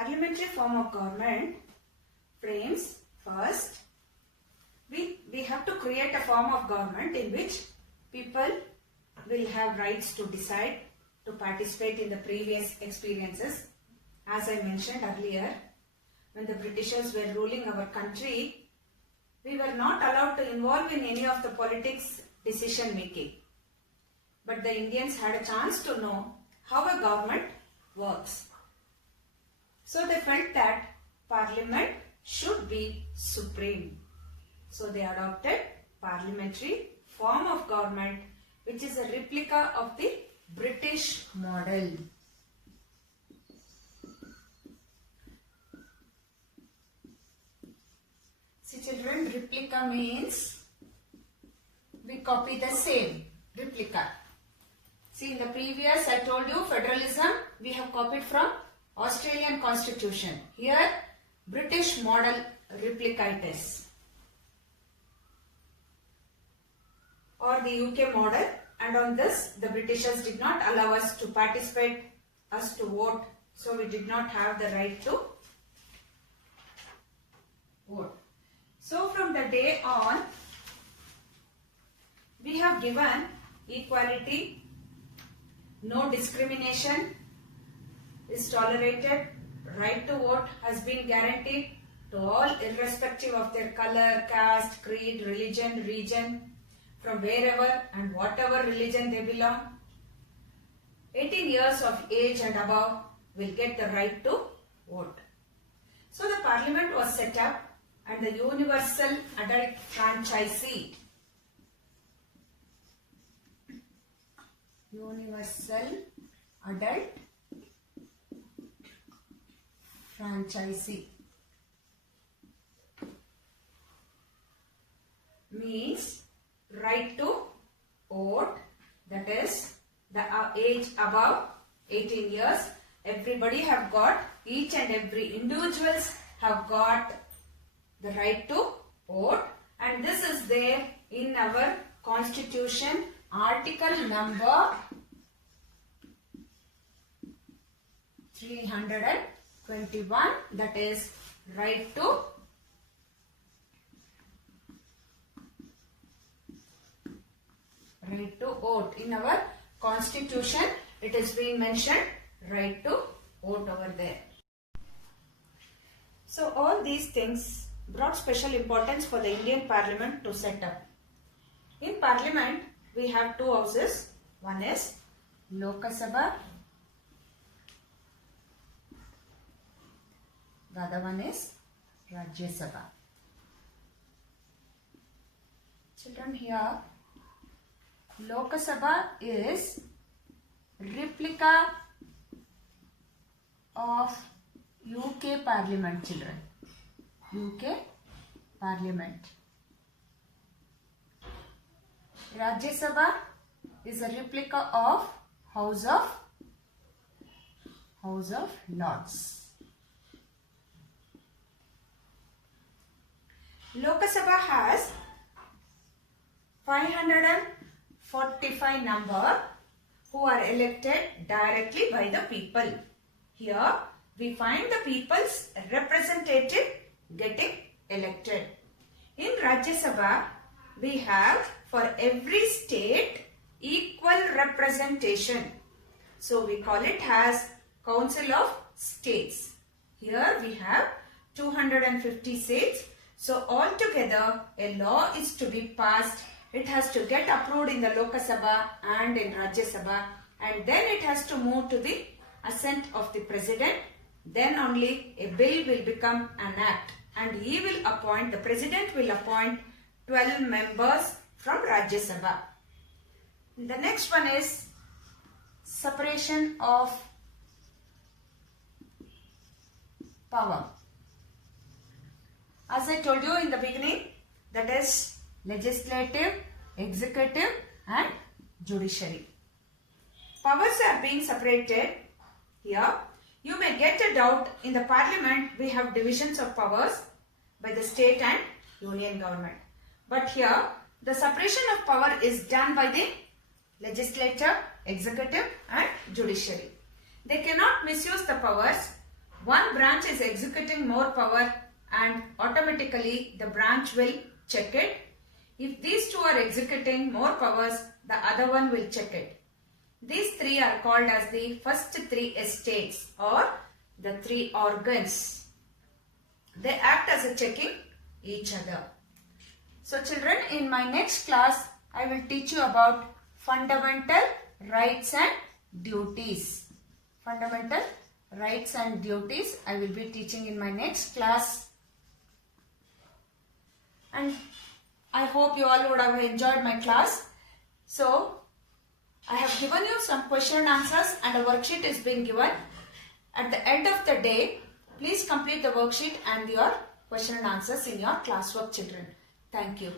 Parliamentary form of government frames first. We have to create a form of government in which people will have rights to decide, to participate in the previous experiences. As I mentioned earlier, when the Britishers were ruling our country, we were not allowed to involve in any of the politics decision making. But the Indians had a chance to know how a government works. So they felt that Parliament should be supreme. So they adopted parliamentary form of government, which is a replica of the British model. See children, replica means we copy the same, replica. See, in the previous I told you federalism we have copied from Australian constitution. Here British model replica it is. Or the UK model, and on this the Britishers did not allow us to participate, us to vote, so we did not have the right to vote. So from the day on we have given equality, no discrimination is tolerated, right to vote has been guaranteed to all irrespective of their color, caste, creed, religion, region, from wherever and whatever religion they belong. 18 years of age and above will get the right to vote. So the parliament was set up and the universal adult franchisee. Universal adult franchisee means right to vote, that is the age above 18 years. Everybody have got, each and every individuals have got the right to vote, and this is there in our constitution, article number 321, that is right to vote. In our constitution it is being mentioned right to vote over there. So all these things brought special importance for the Indian Parliament to set up. In Parliament we have two houses. One is Lok Sabha, the other one is Rajya Sabha. Children, here Lok Sabha is replica of UK Parliament, children. UK Parliament. Rajya Sabha is a replica of House of Lords. Lok Sabha has 545 number who are elected directly by the people. Here we find the people's representative getting elected. In Rajya Sabha we have for every state equal representation. So we call it as Council of States. Here we have 250 seats. So altogether a law is to be passed. It has to get approved in the Lok Sabha and in Rajya Sabha, and then it has to move to the assent of the President. Then only a bill will become an act, and the President will appoint 12 members from Rajya Sabha. The next one is separation of power. As I told you in the beginning, that is legislative, executive and judiciary. Powers are being separated here. You may get a doubt, in the Parliament we have divisions of powers by the state and union government. But here the separation of power is done by the legislature, executive and judiciary. They cannot misuse the powers one branch is executing more power and automatically the branch will check it. If these two are executing more powers, the other one will check it. These three are called as the first three estates or the three organs. They act as a checking each other. So children, in my next class, I will teach you about fundamental rights and duties. Fundamental rights and duties I will be teaching in my next class. And I hope you all would have enjoyed my class. So, I have given you some question and answers and a worksheet is being given. At the end of the day, please complete the worksheet and your question and answers in your classwork, children. Thank you.